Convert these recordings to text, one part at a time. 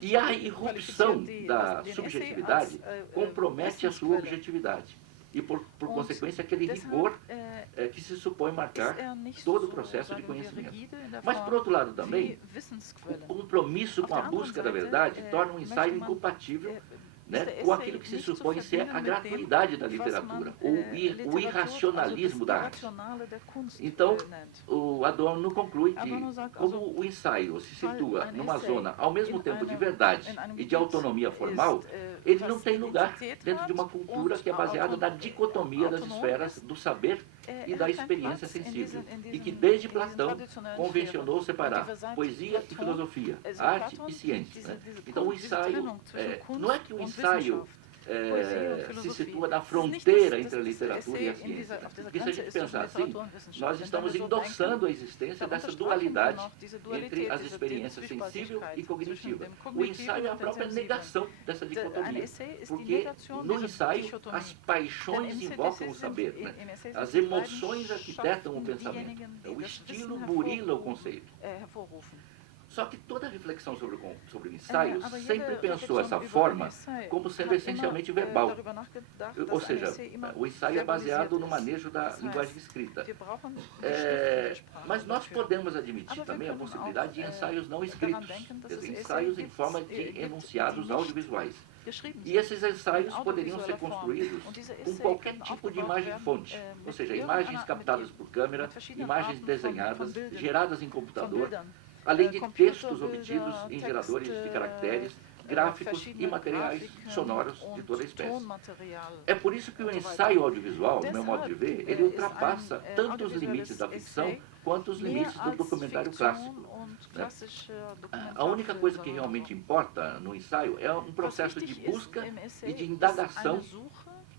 E a irrupção da subjetividade compromete a sua objetividade. E, por consequência, aquele rigor que se supõe marcar todo o processo de conhecimento. Mas, por outro lado também, o compromisso com a busca da verdade torna um ensaio incompatível, né, com aquilo que se supõe ser a gratuidade da literatura, ou o irracionalismo da arte. Então, o Adorno conclui que, como o ensaio se situa numa zona, ao mesmo tempo, de verdade e de autonomia formal, ele não tem lugar dentro de uma cultura que é baseada na dicotomia das esferas do saber e da experiência sensível, e que, desde Platão, convencionou separar poesia e filosofia, arte e ciência. Né? Então, o ensaio, não é que o ensaio se situa na fronteira entre a literatura e a ciência. Né? Porque se a gente pensar assim, nós estamos endossando a existência dessa dualidade entre as experiências sensível e cognitiva. O ensaio é a própria negação dessa dicotomia, porque no ensaio as paixões invocam o saber, né? As emoções arquitetam o pensamento, o estilo burila o conceito. Só que toda a reflexão sobre o ensaio sempre pensou essa forma como sendo essencialmente verbal. Ou seja, o ensaio é baseado no manejo da linguagem escrita. Mas nós podemos admitir também a possibilidade de ensaios não escritos, quer dizer, ensaios em forma de enunciados audiovisuais. E esses ensaios poderiam ser construídos com qualquer tipo de imagem-fonte, ou seja, imagens captadas por câmera, imagens desenhadas, geradas em computador, além de textos obtidos em geradores de caracteres, gráficos e materiais sonoros de toda a espécie. É por isso que o ensaio audiovisual, no meu modo de ver, ele ultrapassa tanto os limites da ficção quanto os limites do documentário clássico. Né? A única coisa que realmente importa no ensaio é um processo de busca e de indagação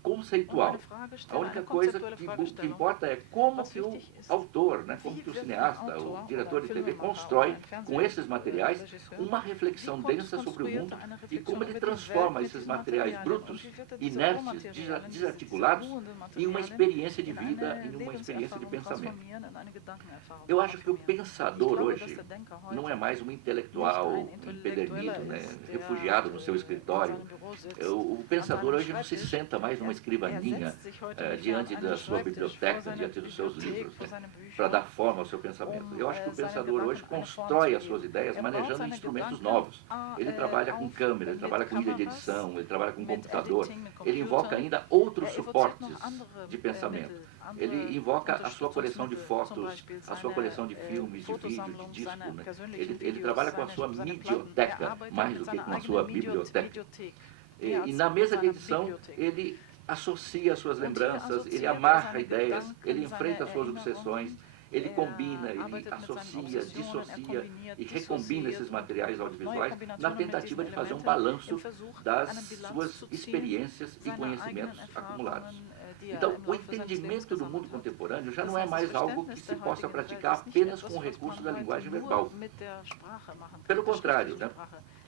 conceitual. A única coisa que importa é como que o autor, né, como que o cineasta, o diretor de TV constrói com esses materiais uma reflexão densa sobre o mundo e como ele transforma esses materiais brutos, inertes, desarticulados, em uma experiência de vida, em uma experiência de pensamento. Eu acho que o pensador hoje não é mais um intelectual empedernido, né, refugiado no seu escritório. O pensador hoje não se senta mais numa escrivaninha diante da sua biblioteca, diante dos seus livros, né, para dar forma ao seu pensamento. Eu acho que o pensador hoje constrói as suas ideias manejando instrumentos novos. Ele trabalha com câmera, ele trabalha com ilha de edição, ele trabalha com computador, ele invoca ainda outros suportes de pensamento. Ele invoca a sua coleção de fotos, a sua coleção de filmes, de vídeos, de disco. Né? Ele trabalha com a sua midioteca, mais do que com a sua biblioteca. E na mesa de edição, ele associa as suas lembranças, ele amarra ideias, ele enfrenta as suas obsessões, ele combina, ele associa, dissocia e recombina esses materiais audiovisuais na tentativa de fazer um balanço das suas experiências e conhecimentos acumulados. Então, o entendimento do mundo contemporâneo já não é mais algo que se possa praticar apenas com o recurso da linguagem verbal. Pelo contrário, né?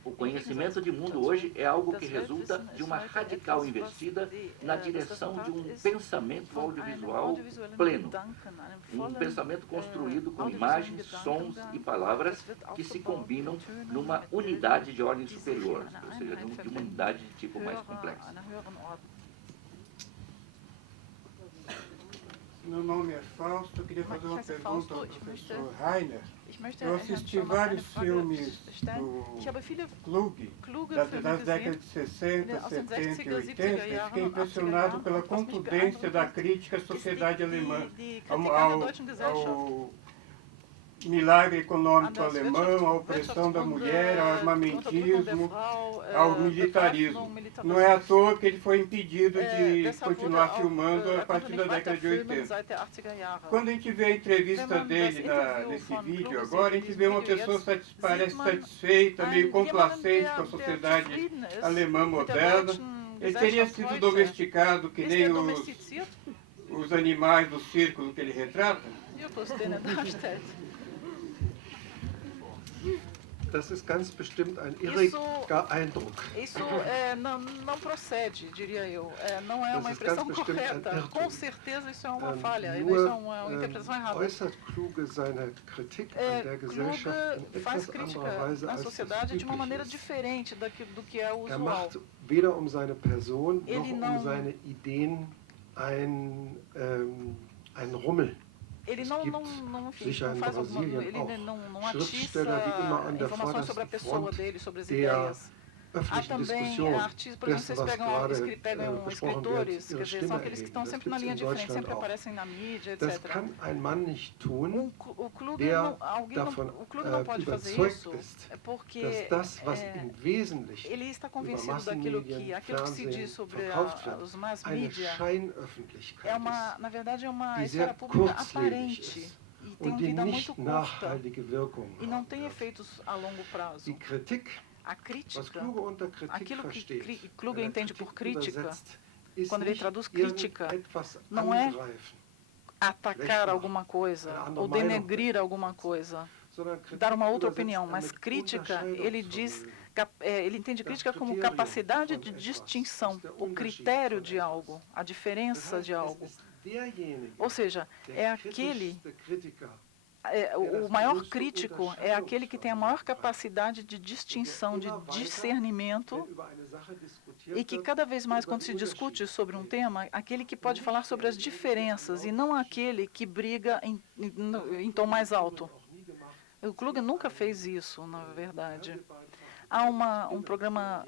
O conhecimento de mundo hoje é algo que resulta de uma radical investida na direção de um pensamento audiovisual pleno. Um pensamento construído com imagens, sons e palavras que se combinam numa unidade de ordem superior, ou seja, de uma unidade de tipo mais complexo. Meu nome é Fausto, eu queria fazer uma pergunta ao professor Rainer. Eu assisti vários filmes do Kluge, das décadas de 60, 70 e 80, e fiquei impressionado pela contundência da crítica à sociedade alemã, ao milagre econômico alemão, à opressão da mulher, ao armamentismo, ao militarismo. Não é à toa que ele foi impedido de continuar filmando a partir da década de 80. Quando a gente vê a entrevista dele nesse vídeo agora, a gente vê uma pessoa parece satisfeita, meio complacente com a sociedade alemã moderna. Ele teria sido domesticado que nem os animais do circo que ele retrata? Das ist ganz bestimmt ein irriger Eindruck. Isso não procede, diria eu. Não é uma impressão correta. Com certeza isso é uma falha, isso é uma interpretação errada. Äußert Kluge seine Kritik an der Gesellschaft in faz etwas crítica anderer Weise na als sociedade de uma maneira diferente do que é usual. macht weder seine Person noch seine Ideen einen Rummel. Ele não faz ele não atiça informações sobre a pessoa dele, sobre as ideias. Há também artistas, por exemplo, vocês pegam escritores, quer dizer, são aqueles que estão sempre na linha de frente, sempre aparecem na mídia, etc. O Kluge não pode fazer isso, porque ele está convencido daquilo que se diz sobre os mass media na verdade, é uma esfera pública aparente e tem uma vida muito curta e não tem efeitos a longo prazo. A crítica, aquilo que Kluge entende por crítica, quando ele traduz crítica, não é atacar alguma coisa ou denegrir alguma coisa, dar uma outra opinião, mas crítica, ele entende crítica como capacidade de distinção, o critério de algo, a diferença de algo. Ou seja, o maior crítico é aquele que tem a maior capacidade de distinção, de discernimento, e que cada vez mais, quando se discute sobre um tema, aquele que pode falar sobre as diferenças e não aquele que briga em tom mais alto. O Kluge nunca fez isso, na verdade. Há um programa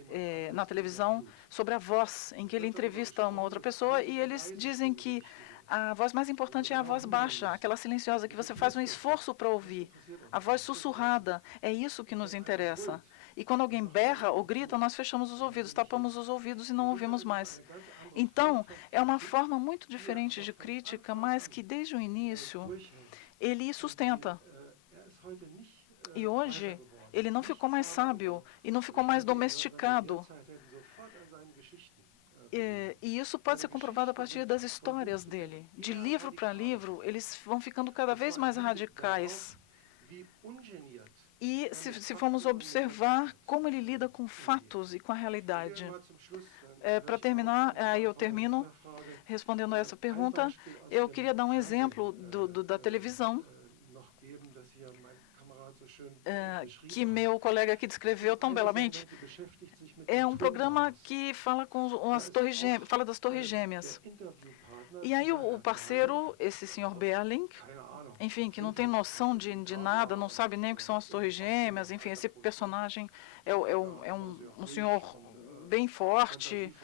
na televisão sobre a voz, em que ele entrevista uma outra pessoa e eles dizem que a voz mais importante é a voz baixa, aquela silenciosa que você faz um esforço para ouvir. A voz sussurrada, é isso que nos interessa. E quando alguém berra ou grita, nós fechamos os ouvidos, tapamos os ouvidos e não ouvimos mais. Então, é uma forma muito diferente de crítica, mas que desde o início ele sustenta. E hoje ele não ficou mais sábio e não ficou mais domesticado. E isso pode ser comprovado a partir das histórias dele. De livro para livro, eles vão ficando cada vez mais radicais. E se formos observar como ele lida com fatos e com a realidade. Para terminar, aí eu termino respondendo a essa pergunta, eu queria dar um exemplo da televisão, que meu colega aqui descreveu tão belamente. É um programa que fala fala das Torres Gêmeas. E aí o parceiro, esse senhor Berling, enfim, que não tem noção de nada, não sabe nem o que são as Torres Gêmeas, enfim, esse personagem é um senhor bem forte,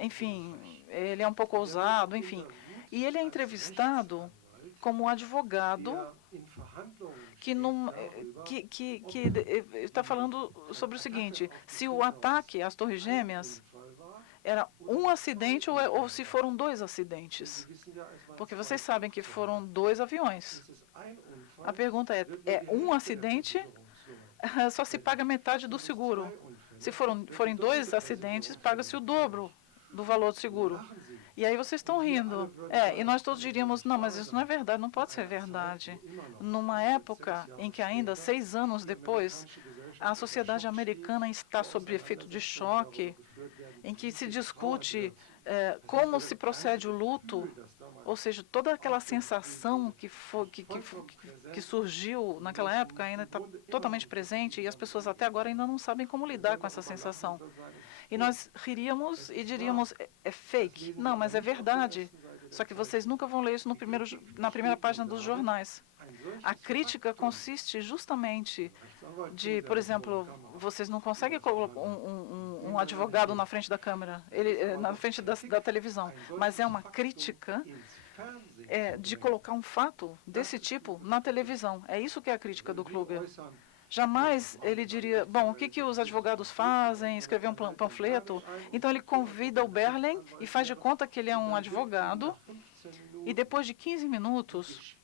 enfim, ele é um pouco ousado, enfim. E ele é entrevistado como advogado que está falando sobre o seguinte: se o ataque às Torres Gêmeas era um acidente ou se foram 2 acidentes. Porque vocês sabem que foram 2 aviões. A pergunta é um acidente? Só se paga metade do seguro. Se forem 2 acidentes, paga-se o dobro do valor do seguro. E aí vocês estão rindo. E nós todos diríamos, não, mas isso não é verdade, não pode ser verdade. Numa época em que ainda 6 anos depois, a sociedade americana está sob efeito de choque, em que se discute como se procede o luto, ou seja, toda aquela sensação que surgiu naquela época ainda está totalmente presente e as pessoas até agora ainda não sabem como lidar com essa sensação. E nós riríamos e diríamos, é fake. Não, mas é verdade. Só que vocês nunca vão ler isso na primeira página dos jornais. A crítica consiste justamente por exemplo, vocês não conseguem colocar um advogado na frente da câmera, na frente da televisão, mas é uma crítica de colocar um fato desse tipo na televisão. É isso que é a crítica do Kluge. Jamais ele diria, bom, o que os advogados fazem? Escrever um panfleto? Então ele convida o Berling e faz de conta que ele é um advogado. E depois de 15 minutos,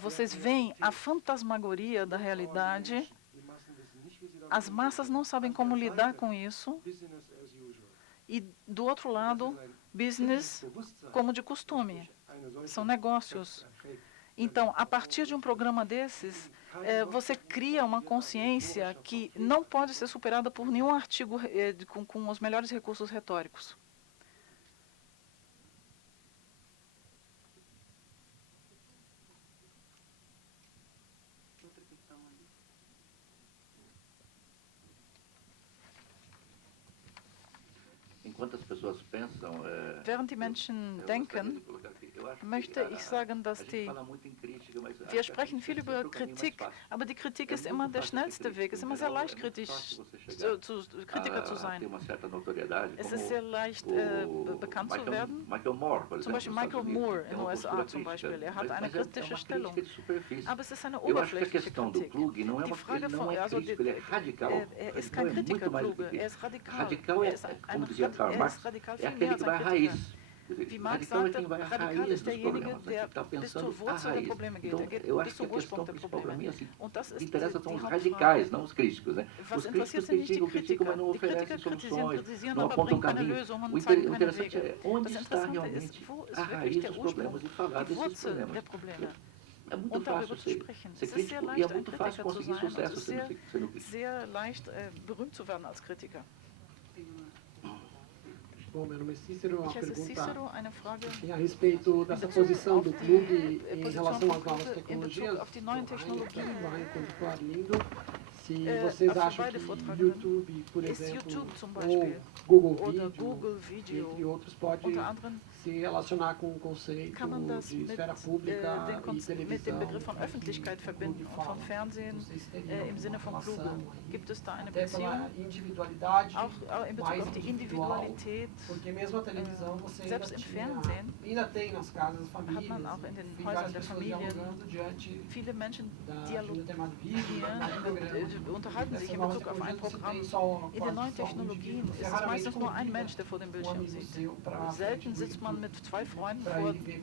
vocês veem a fantasmagoria da realidade. As massas não sabem como lidar com isso. E do outro lado, business como de costume. São negócios. Então, a partir de um programa desses, você cria uma consciência que não pode ser superada por nenhum artigo com os melhores recursos retóricos. Enquanto as pessoas pensam, Während die Menschen denken, möchte ich sagen, dass wir sprechen viel über Kritik, aber die Kritik ist immer der schnellste Weg. Es ist immer sehr leicht, Kritiker zu sein. Es ist sehr leicht, bekannt zu werden. Zum Beispiel Michael Moore in den USA zum Beispiel. Er hat eine kritische Stellung. Aber es ist eine oberflächliche Kritik. Die Frage von, also er ist kein Kritiker, Kluge, er ist radikal. Er ist radikal viel mehr als ein Kritiker. Wie Marx sagte, radikal ist derjenige, der bis zur Wurzel der Probleme geht. Er geht bis zum Ursprung der Probleme. Und das ist die radicais, não os críticos, né? Was interessiert sind nicht die Kritiker. Die Kritiker kritisieren, aber bringen keine Lösungen und zeigen keine Wege. Das Interessante ist, wo ist wirklich der Ursprung, die Wurzel der Probleme. Und darüber zu sprechen. Es ist sehr leicht, ein Kritiker zu sein. Es ist sehr leicht, berühmt zu werden als Kritiker. Bom, meu nome é Cícero, uma Cícero, pergunta a respeito dessa posição do clube em relação às novas tecnologias. Vai enquanto for Arlindo, se vocês acham que YouTube, por exemplo, ou Google Vídeo, entre outros, pode se relacionar com o conceito de esfera pública e televisão. Mit dem Begriff von Öffentlichkeit verbinden und von Fernsehen im Sinne von Kluge. Gibt es da eine Beziehung, auch in Bezug auf die Individualität? Porque mesmo a televisão, você selbst im Fernsehen ainda tem nas casas das famílias, hat man auch in den Häusern der Familie viele Menschen dialogieren und unterhalten sich in Bezug auf ein Programm. In den neuen Technologien ist es meistens nur ein Mensch, der vor dem Bildschirm sitzt. Selten sitzt man mit zwei Freunden vor dem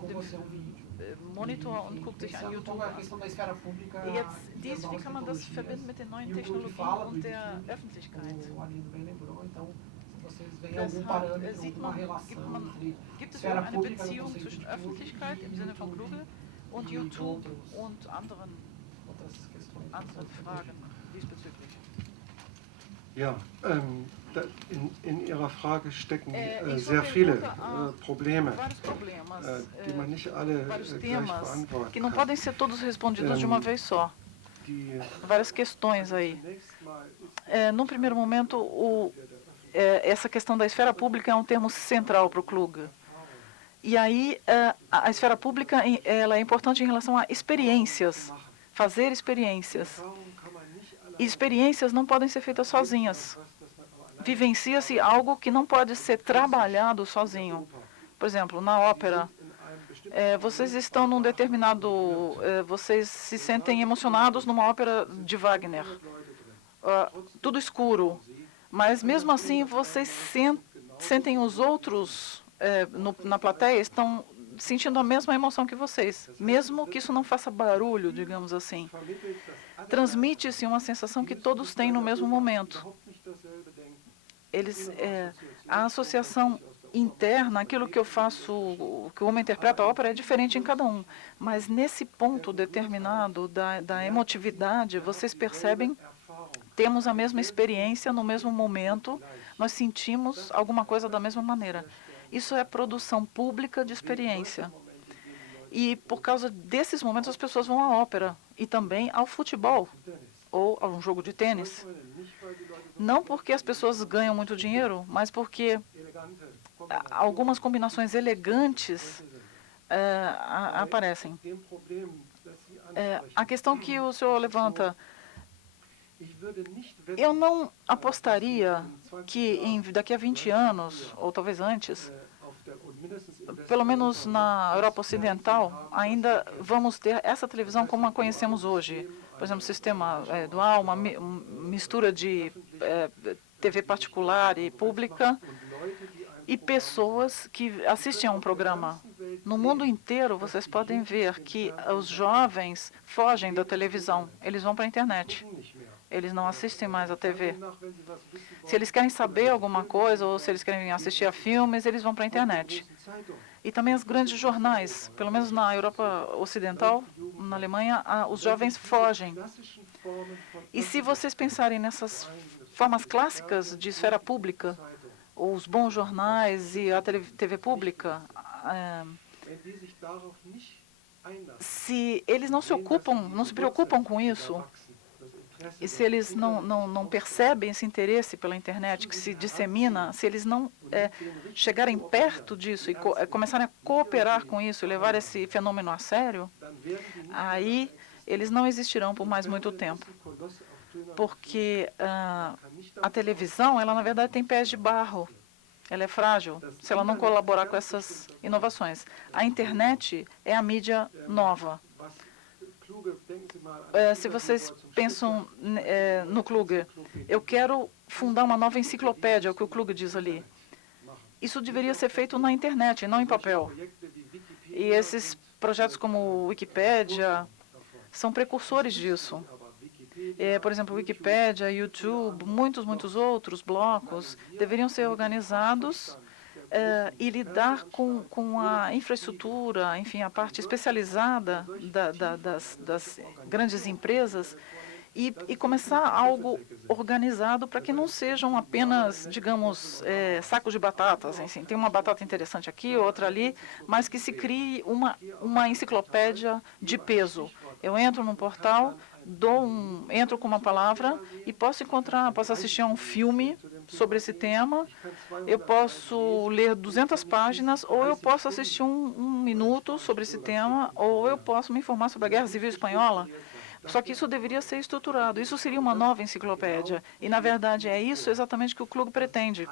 Monitor und guckt sich ein YouTube an. Jetzt, wie kann man das verbinden mit den neuen Technologien und der Öffentlichkeit? Deshalb gibt es eine Beziehung zwischen Öffentlichkeit im Sinne von Kluge und YouTube und anderen Fragen diesbezüglich? Ja, in Ihrer Frage stecken sehr viele Probleme, die man nicht alle gleich beantworten que não podem ser todos respondidos de uma vez só. Várias questões aí. Num primeiro momento, essa questão da esfera pública é um termo central para o Kluge. E aí, a esfera pública ela é importante em relação a experiências, fazer experiências. E experiências não podem ser feitas sozinhas. Vivencia-se algo que não pode ser trabalhado sozinho. Por exemplo, na ópera, vocês estão num determinado... vocês se sentem emocionados numa ópera de Wagner. Tudo escuro. Mas, mesmo assim, vocês sentem os outros na plateia, estão sentindo a mesma emoção que vocês, mesmo que isso não faça barulho, digamos assim. Transmite-se uma sensação que todos têm no mesmo momento. A associação interna, aquilo que eu faço, que o homem interpreta a ópera, é diferente em cada um. Mas, nesse ponto determinado da emotividade, vocês percebem, temos a mesma experiência no mesmo momento, nós sentimos alguma coisa da mesma maneira. Isso é produção pública de experiência. E por causa desses momentos as pessoas vão à ópera e também ao futebol ou a um jogo de tênis. Não porque as pessoas ganham muito dinheiro, mas porque algumas combinações elegantes aparecem. A questão que o senhor levanta, eu não apostaria que daqui a 20 anos, ou talvez antes, pelo menos na Europa Ocidental, ainda vamos ter essa televisão como a conhecemos hoje. Por exemplo, sistema dual, uma mistura de TV particular e pública, e pessoas que assistem a um programa. No mundo inteiro, vocês podem ver que os jovens fogem da televisão, eles vão para a internet. Eles não assistem mais a TV. Se eles querem saber alguma coisa ou se eles querem assistir a filmes, eles vão para a internet. E também os grandes jornais, pelo menos na Europa Ocidental, na Alemanha, os jovens fogem. E se vocês pensarem nessas formas clássicas de esfera pública, os bons jornais e a TV pública, se eles não se preocupam com isso, e se eles não percebem esse interesse pela internet que se dissemina, se eles não chegarem perto disso e começarem a cooperar com isso e levar esse fenômeno a sério, aí eles não existirão por mais muito tempo. Porque a televisão, ela na verdade tem pés de barro. Ela é frágil se ela não colaborar com essas inovações. A internet é a mídia nova. Se vocês pensam no Kluge, eu quero fundar uma nova enciclopédia, é o que o Kluge diz ali. Isso deveria ser feito na internet, não em papel. E esses projetos como o Wikipédia são precursores disso. Por exemplo, Wikipédia, YouTube, muitos outros blocos deveriam ser organizados e lidar com a infraestrutura, enfim, a parte especializada das grandes empresas e começar algo organizado para que não sejam apenas, digamos, sacos de batatas. Assim, tem uma batata interessante aqui, outra ali, mas que se crie uma enciclopédia de peso. Eu entro num portal, entro com uma palavra e posso assistir a um filme sobre esse tema, eu posso ler 200 páginas, ou eu posso assistir um minuto sobre esse tema, ou eu posso me informar sobre a Guerra Civil Espanhola. Só que isso deveria ser estruturado. Isso seria uma nova enciclopédia. E, na verdade, é isso exatamente que o Kluge pretende.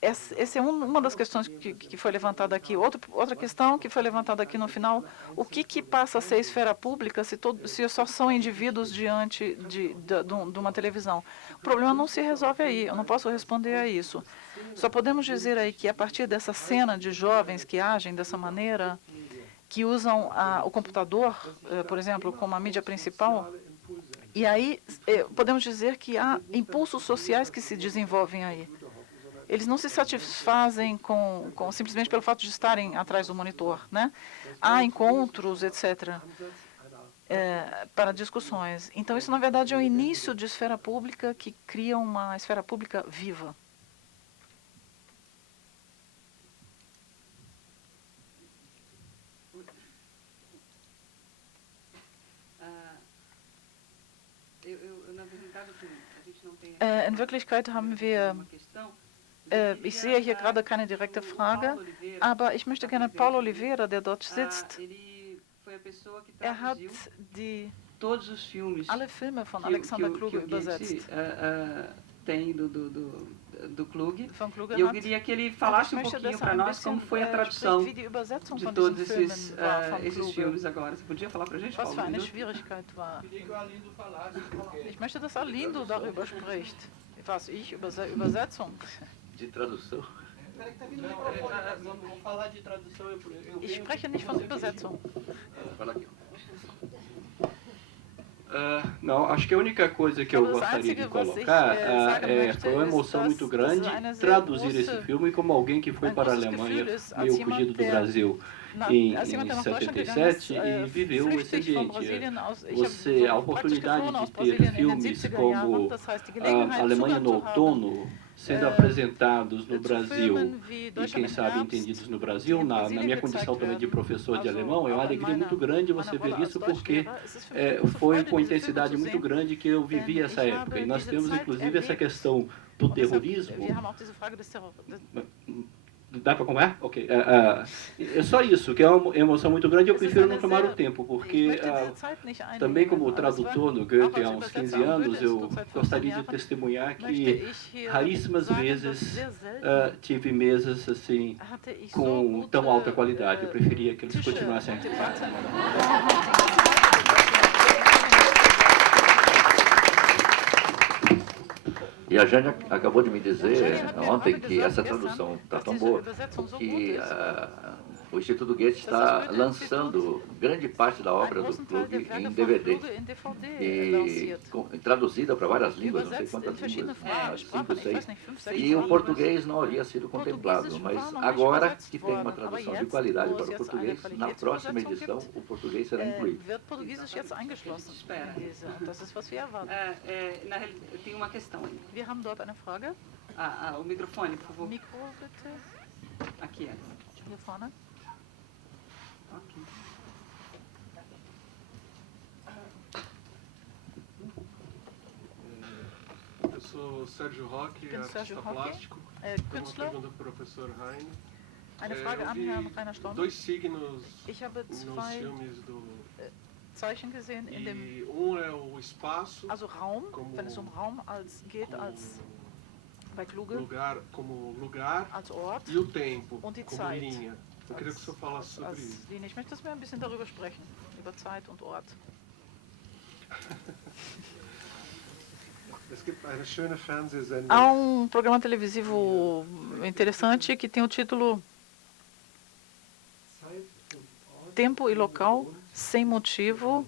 Essa é uma das questões que foi levantada aqui. Outra questão que foi levantada aqui no final, o que passa a ser esfera pública se só são indivíduos diante de uma televisão? O problema não se resolve aí. Eu não posso responder a isso. Só podemos dizer aí que, a partir dessa cena de jovens que agem dessa maneira, que usam o computador, por exemplo, como a mídia principal, e aí podemos dizer que há impulsos sociais que se desenvolvem aí. Eles não se satisfazem simplesmente pelo fato de estarem atrás do monitor, né? Há encontros, etc., para discussões. Então, isso, na verdade, é o início de esfera pública que cria uma esfera pública viva. In Wirklichkeit haben wir, ich sehe hier gerade keine direkte Frage, aber ich möchte gerne Paulo Oliveira, der dort sitzt, hat alle Filme von Alexander Kluge übersetzt. Tem do Kluge, e eu queria que ele falasse um pouquinho para nós como foi a tradução de todos esses filmes agora. Você podia falar para a gente, Paulo? Was für eine Schwierigkeit war. Ich möchte, dass Arlindo darüber spricht. Was, ich? Übersetzung? De tradução? Vamos falar de tradução. Ich spreche nicht von Übersetzung. Fala aqui. Não, acho que a única coisa que eu gostaria de colocar foi uma emoção muito grande traduzir esse filme como alguém que foi para a Alemanha, meio fugido do Brasil em 77 e viveu esse ambiente. A oportunidade de ter filmes como a Alemanha no Outono sendo apresentados no Brasil e, quem sabe, entendidos no Brasil, na minha condição também de professor de alemão, é uma alegria muito grande você ver isso, porque foi com intensidade muito grande que eu vivi essa época. E nós temos, inclusive, essa questão do terrorismo. Dá para comer? Ok. É só isso, que é uma emoção muito grande. Eu prefiro não tomar o tempo, porque também como tradutor no Goethe há uns 15 anos, eu gostaria de testemunhar que raríssimas vezes tive mesas assim com tão alta qualidade. Eu preferia que eles continuassem aqui. E a Jane acabou de me dizer ontem que essa tradução está tão boa que O Instituto Goethe está lançando grande parte da obra do Klug em DVD e traduzida para várias línguas, não sei quantas línguas, 5, 6. E o português não havia sido contemplado, mas agora que tem uma tradução de qualidade para o português, na próxima edição o português será incluído. Espera. Tem uma questão aí. Wir haben dort eine Frage. O microfone, por favor. Mikro, bitte. Aqui é. Hier vorne. Ok. Eu sou Sérgio Roque, artista plástico. Tenho uma pergunta para o professor Heine. Eine Frage an Herrn Rainer Storm. Dois signos Ich habe nos zwei filmes do... Zeichen gesehen in dem, E é o espaço, also Raum, wenn es um Raum geht, als bei Kluge, como lugar als Ort e o tempo und die como Zeit. linha. Eu queria que o senhor falasse sobre als isso. Linie. Ich möchte, dass wir ein bisschen darüber sprechen, über Zeit und Ort. Es gibt eine schöne Fernsehsendung. Há programa televisivo interessante que tem o título Tempo e Local sem motivo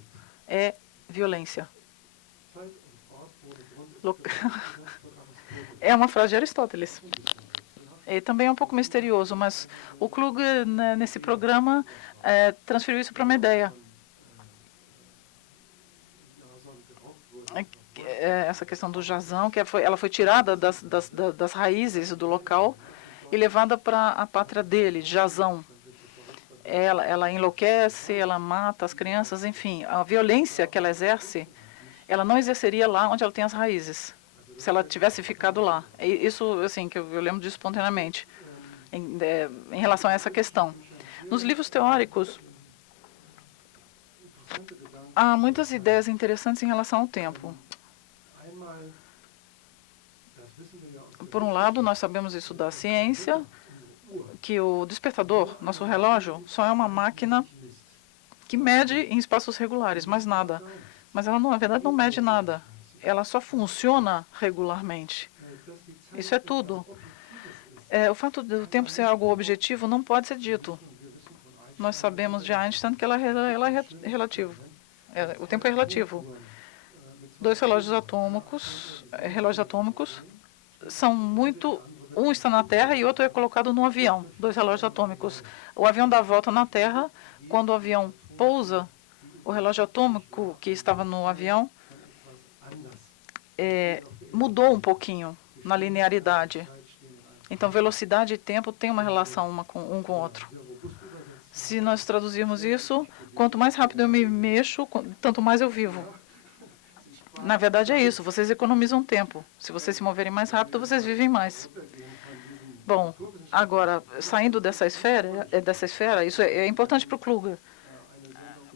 é violência. É uma frase de Aristóteles. E também é um pouco misterioso, mas o Klug, nesse programa, transferiu isso para uma ideia. Essa questão do jazão, ela foi tirada das raízes do local e levada para a pátria dele, jazão. Ela enlouquece, ela mata as crianças, enfim, a violência que ela exerce, ela não exerceria lá onde ela tem as raízes, se ela tivesse ficado lá. Isso, assim, que eu lembro disso espontaneamente, em relação a essa questão. Nos livros teóricos, há muitas ideias interessantes em relação ao tempo. Por um lado, nós sabemos isso da ciência, que o despertador, nosso relógio, só é uma máquina que mede em espaços regulares, mais nada. Mas ela, na verdade, não mede nada. Ela só funciona regularmente. Isso é tudo. O fato do tempo ser algo objetivo não pode ser dito. Nós sabemos de Einstein que ela é relativo. O tempo é relativo. Dois relógios atômicos são muito... Um está na Terra e outro é colocado no avião, dois relógios atômicos. O avião dá a volta na Terra, quando o avião pousa, o relógio atômico que estava no avião mudou um pouquinho na linearidade. Então, velocidade e tempo têm uma relação um com o outro. Se nós traduzirmos isso, quanto mais rápido eu me mexo, tanto mais eu vivo. Na verdade é isso, vocês economizam tempo. Se vocês se moverem mais rápido, vocês vivem mais. Bom, agora, saindo dessa esfera, isso é importante para o Klug.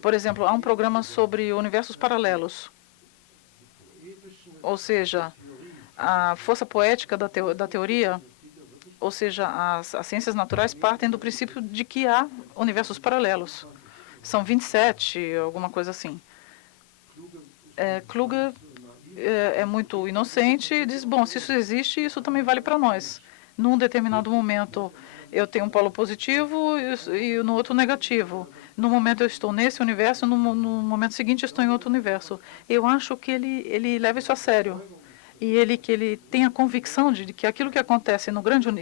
Por exemplo, há um programa sobre universos paralelos. Ou seja, a força poética da teoria, ou seja, as ciências naturais partem do princípio de que há universos paralelos. São 27, alguma coisa assim. Klug é muito inocente e diz, bom, se isso existe, isso também vale para nós. Num determinado momento, eu tenho um polo positivo e no outro negativo. No momento eu estou nesse universo, no momento seguinte eu estou em outro universo. Eu acho que ele leva isso a sério. E que ele tem a convicção de que aquilo que acontece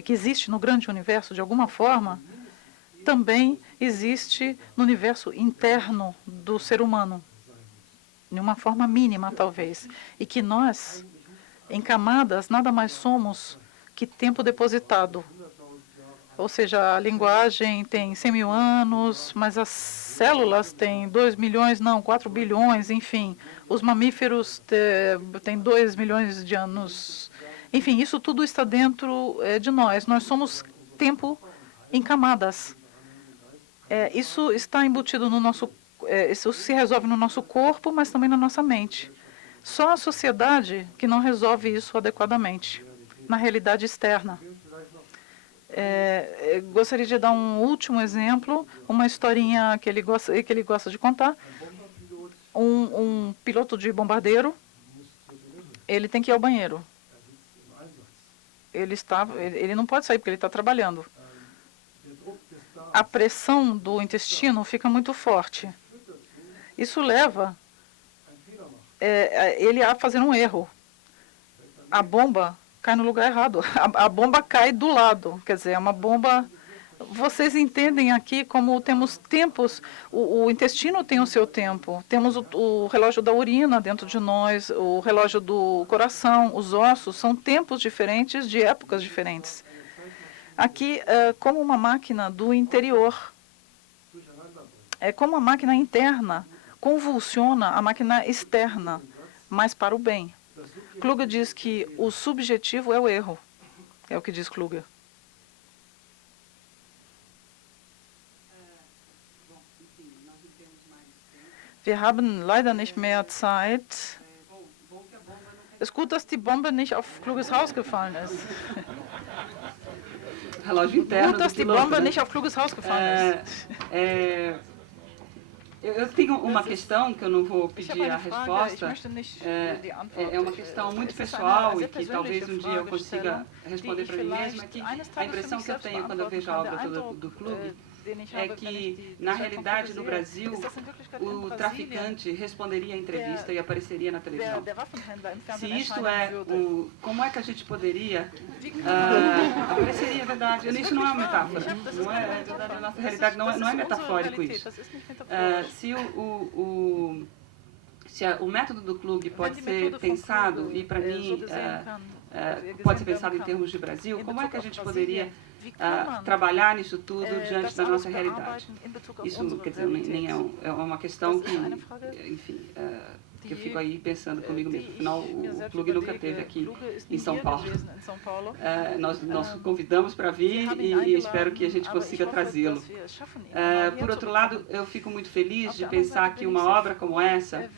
que existe no grande universo, de alguma forma, também existe no universo interno do ser humano. De uma forma mínima, talvez. E que nós, em camadas, nada mais somos que tempo depositado. Ou seja, a linguagem tem 100 mil anos, mas as células têm 2 milhões, não, 4 bilhões, enfim. Os mamíferos têm 2 milhões de anos. Enfim, isso tudo está dentro de nós. Nós somos tempo em camadas. Isso está embutido no nosso isso se resolve no nosso corpo, mas também na nossa mente. Só a sociedade que não resolve isso adequadamente, na realidade externa. Gostaria de dar um último exemplo, uma historinha que ele gosta de contar. Um piloto de bombardeiro, ele tem que ir ao banheiro. Ele não pode sair porque ele está trabalhando. a pressão do intestino fica muito forte. Isso leva ele a fazer um erro. A bomba cai no lugar errado. A bomba cai do lado. Quer dizer, é uma bomba... Vocês entendem aqui como temos tempos, o intestino tem o seu tempo, temos o relógio da urina dentro de nós, o relógio do coração, os ossos, são tempos diferentes de épocas diferentes. Aqui, como uma máquina do interior, é como a máquina interna convulsiona a máquina externa, mas para o bem. Kluge diz que o subjetivo é o erro, é o que diz Kluge. Wir haben leider nicht mehr Zeit. Es ist gut, dass die Bombe nicht auf Kluges Haus gefallen ist. Relógio interno. Gut, dass die Bombe nicht auf Kluges Haus gefallen ist. Eu tenho uma questão que eu não vou pedir a resposta. É uma questão muito pessoal e que talvez um dia eu consiga responder para mim mesma. Que a impressão que eu tenho quando eu vejo a obra toda do Kluge é que, na realidade, no Brasil, o traficante responderia à entrevista e apareceria na televisão. Se isto como é que a gente poderia... apareceria, é verdade. Isso não é uma metáfora. Não é, na nossa realidade, não é metafórico isso. Se o método do Kluge pode ser pensado, e para mim pode ser pensado em termos de Brasil, como é que a gente poderia trabalhar nisso tudo diante da nossa realidade? Isso, quer dizer, nem é uma questão que, enfim, que eu fico aí pensando comigo mesmo. Afinal, o Kluge nunca esteve aqui em São Paulo. Nós convidamos para vir e espero que a gente consiga trazê-lo. Por outro lado, eu fico muito feliz de pensar que uma obra como essa,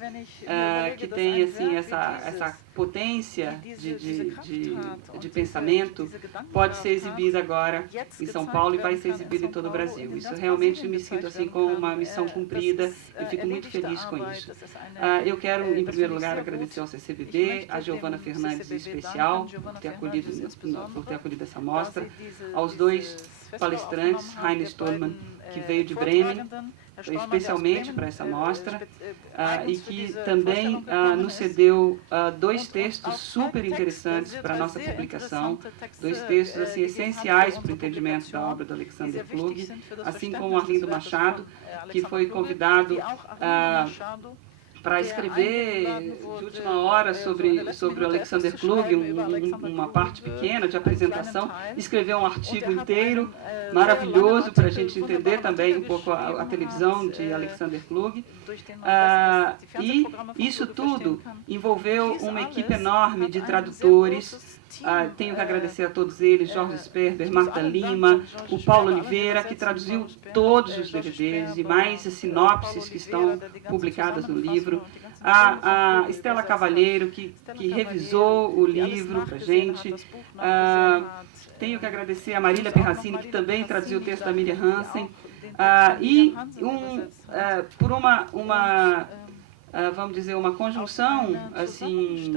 que tem assim, essa potência de pensamento, pode ser exibida agora em São Paulo e vai ser exibida em todo o Brasil. Isso realmente me sinto assim com uma missão cumprida e fico muito feliz com isso. Eu quero, em primeiro lugar, agradecer ao CCBB, a Giovana Fernandes em especial, por ter acolhido essa mostra, aos dois palestrantes, Heine Stolman, que veio de Bremen, especialmente para essa mostra, e que também nos cedeu dois textos super interessantes para a nossa publicação, dois textos assim, essenciais para o entendimento da obra do Alexander Kluge, assim como o Arlindo Machado, que foi convidado para escrever de última hora sobre o Alexander Kluge, uma parte pequena de apresentação, escreveu um artigo inteiro, maravilhoso, para a gente entender também um pouco a televisão de Alexander Kluge. E isso tudo envolveu uma equipe enorme de tradutores. Tenho que agradecer a todos eles, Jorge Sperber, Marta Lima, o Paulo Oliveira, que traduziu todos os DVDs e mais as sinopses que estão publicadas no livro. A Estela Cavalheiro, que revisou o livro para a gente. Tenho que agradecer a Marília Perracini, que também traduziu o texto da Miriam Hansen. Por vamos dizer, uma conjunção assim,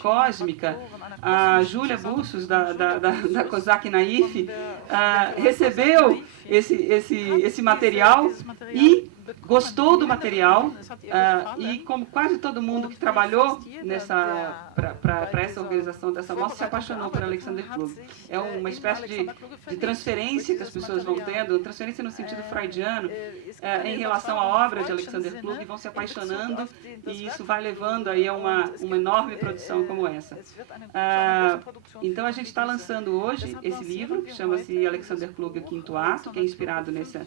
cósmica, a Júlia Bustos, da Kozak Naif, recebeu esse material e gostou do material, e como quase todo mundo que trabalhou para essa organização dessa mostra se apaixonou por Alexander Kluge. É uma espécie de transferência que as pessoas vão tendo, transferência no sentido freudiano, em relação à obra de Alexander Kluge, vão se apaixonando, e isso vai levando aí a uma enorme produção como essa. Então a gente está lançando hoje esse livro, que chama-se Alexander Kluge, o Quinto Ato, que é inspirado nessa